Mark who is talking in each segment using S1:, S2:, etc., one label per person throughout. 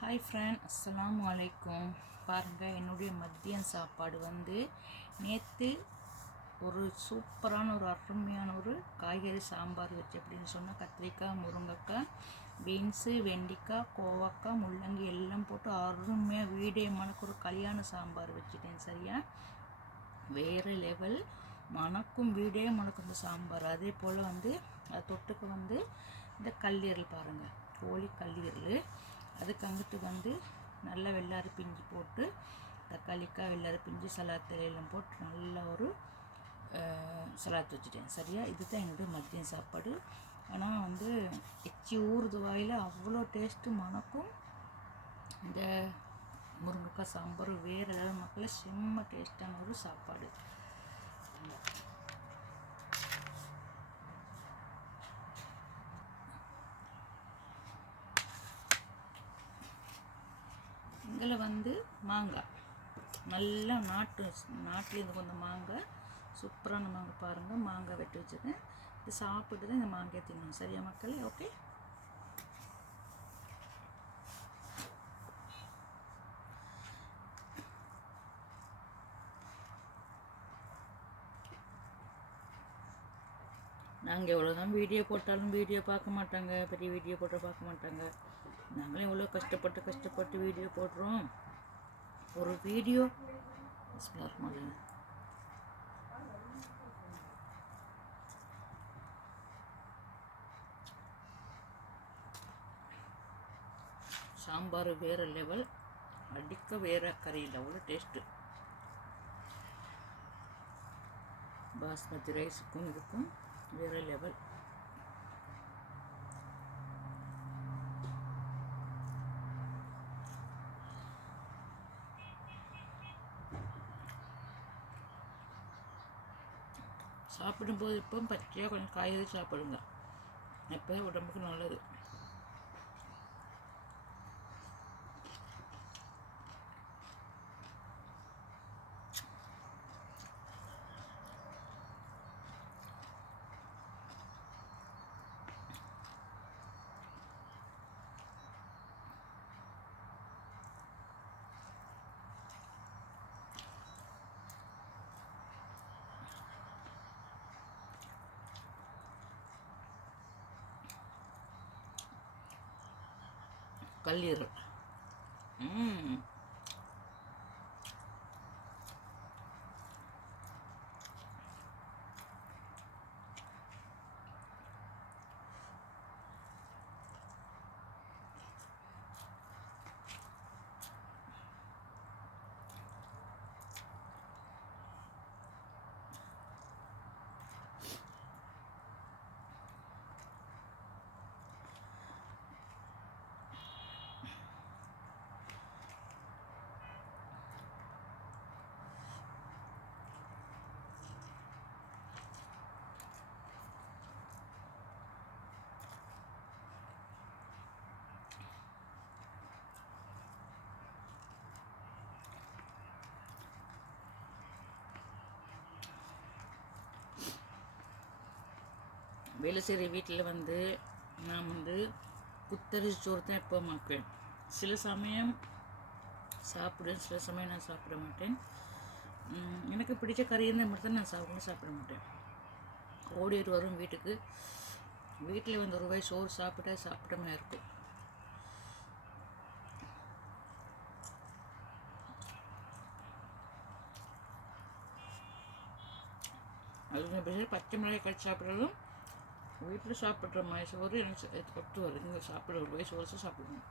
S1: Hi friend அஸ்லாம் அலைக்கும் பாருங்கள் என்னுடைய மதியம் சாப்பாடு வந்து நேற்று ஒரு சூப்பரான ஒரு அருமையான ஒரு காய்கறி சாம்பார் வச்சு அப்படின்னு சொன்னால் கத்திரிக்காய் முருங்கைக்காய் பீன்ஸு வெண்டிக்காய் கோவக்காய் முள்ளங்கி எல்லாம் போட்டு அருமையாக வீடியமானக்கு ஒரு கல்யாண சாம்பார் வச்சுட்டேன் சரியா? வேறு லெவல் மணக்கும் வீடே மணக்கும் இந்த சாம்பார். அதே போல் வந்து தொட்டுக்கு வந்து இந்த கல்லீரல் பாருங்கள் கோழி கல்லீரல். அதுக்கு அங்கிட்டு வந்து நல்ல வெள்ளாரி பிஞ்சு போட்டு தக்காளிக்காய் வெள்ளாரி பிஞ்சு சலாத் தலையெல்லாம் போட்டு நல்ல ஒரு சலாத் வச்சுட்டேன். சரியா? இதுதான் என்னுடைய மதியம் சாப்பாடு. ஆனால் வந்து எச்சி ஊறுது வாயில் அவ்வளோ டேஸ்ட்டு மணக்கும். இந்த முருங்கைக்காய் சாம்பார் வேறு லெவல் மக்களை செம்ம டேஸ்ட்டான ஒரு சாப்பாடு. இதில் வந்து மாங்காய். நல்லா நாட்டு நாட்டிலேருந்து கொஞ்சம் மாங்காய். சூப்பரான மாங்காய் பாருங்கள் மாங்காய் வெட்டி வச்சுருக்கேன். இது சாப்பிட்டு தான் இந்த மாங்காய் தின்னணும். சரியா மக்களே? ஓகே? நாங்கள் எவ்வளோ தான் வீடியோ போட்டாலும் வீடியோ பார்க்க மாட்டாங்க பெரிய வீடியோ போட்டால் பார்க்க மாட்டாங்க. நாங்களும் எவ்வளோ கஷ்டப்பட்டு கஷ்டப்பட்டு வீடியோ போடுறோம். ஒரு வீடியோ சாம்பார் வேறு லெவல் அடிக்க வேறு கறியில் அவ்வளோ டேஸ்ட்டு பாஸ்மதி ரைஸுக்கும் இதுக்கும் வேறு லெவல் சாப்பிடும்போது இப்போ பச்சையாக கொஞ்சம் காய்கறி சாப்பிடுங்க அப்போ உடம்புக்கு நல்லது கல்லீரல் ம் வேலை செய்கிற வீட்டில் வந்து நான் வந்து குத்தரிசி சோறு தான் எப்போ மாக்குவேன் சில சமயம் சாப்பிடுவேன் சில சமயம் நான் சாப்பிட மாட்டேன். எனக்கு பிடிச்ச கறி இருந்தால் மட்டும் தான் நான் சாப்பிட சாப்பிட மாட்டேன். ஓடிட்டு வரும் வீட்டுக்கு. வீட்டில் வந்து ஒரு ரூபாய் சோறு சாப்பிட்டா சாப்பிட்டமே இருக்கும். அது பச்சை மிளகாய் கழிச்சு சாப்பிட்றதும் வீட்டில் சாப்பிட்ற மாதிரி சோறு எனக்கு ஒத்து வருது. இங்கே சாப்பிட ஒரு வயசு வருஷம் சாப்பிடுவேன்.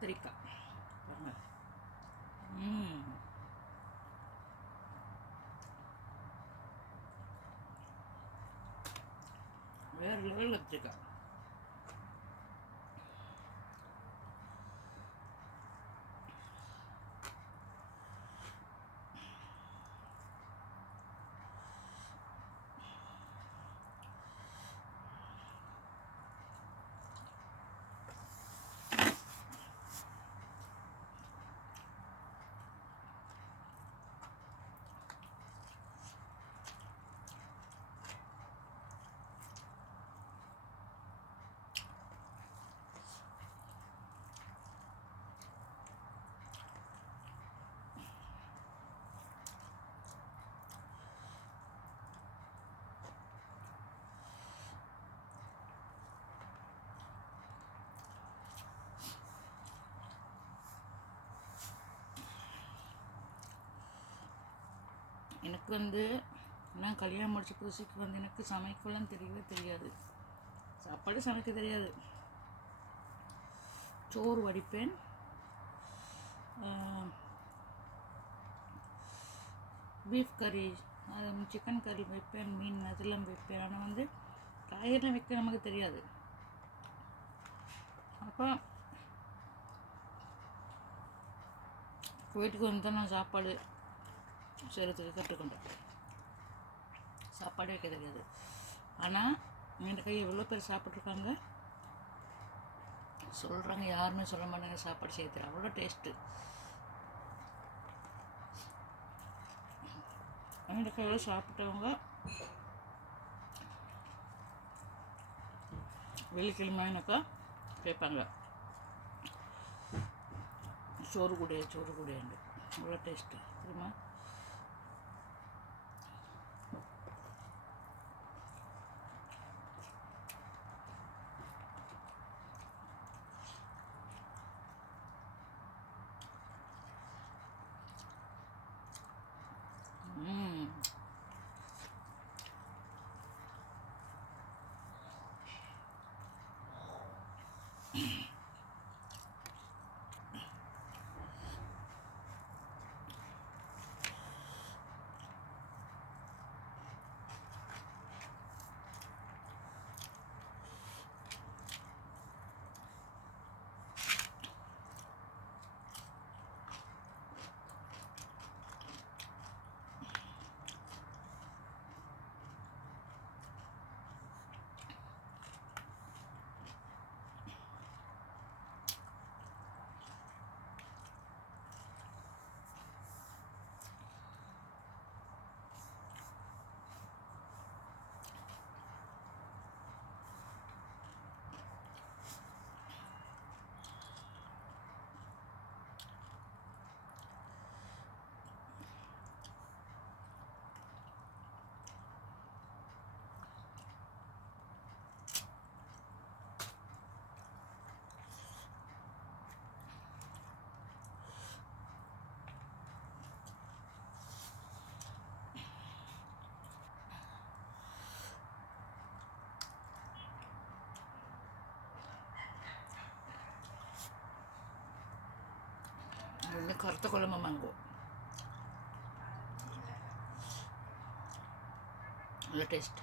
S1: கத்திரிக்காய் வேறு லெவல் கத்திரிக்காய் எனக்கு வந்து நான் கல்யாணம் முடிச்ச புதுசுக்கு வந்து எனக்கு சமைக்கலாம் தெரியவே தெரியாது. சாப்பாடு சமைக்க தெரியாது. சோறு வடிப்பேன். பீஃப் கறி சிக்கன் கறி வைப்பேன் மீன் அதெல்லாம் வைப்பேன். ஆனால் வந்து காய்கறிலாம் வைக்க நமக்கு தெரியாது. அப்போ வீட்டுக்கு வந்து தான் நான் சாப்பாடு செய்கிறதுக்கு கற்றுக்கொண்டேன். சாப்பாடு வைக்க தெரியாது. ஆனால் என் கை எவ்வளோ பேர் சாப்பிட்ருக்காங்க? சொல்கிறாங்க யாருமே சொல்ல மாட்டாங்க சாப்பாடு செய்ய தெரியும் அவ்வளோ டேஸ்ட்டு என் கையில் சாப்பிட்டவங்க? வெள்ளிக்கிழமைனாக்கா கேட்பாங்க. சோறு கூட சோறு கூடண்டு அவ்வளோ டேஸ்ட்டு தெரியுமா? கருத்த குழம்பு மேங்கோ நல்ல டேஸ்ட்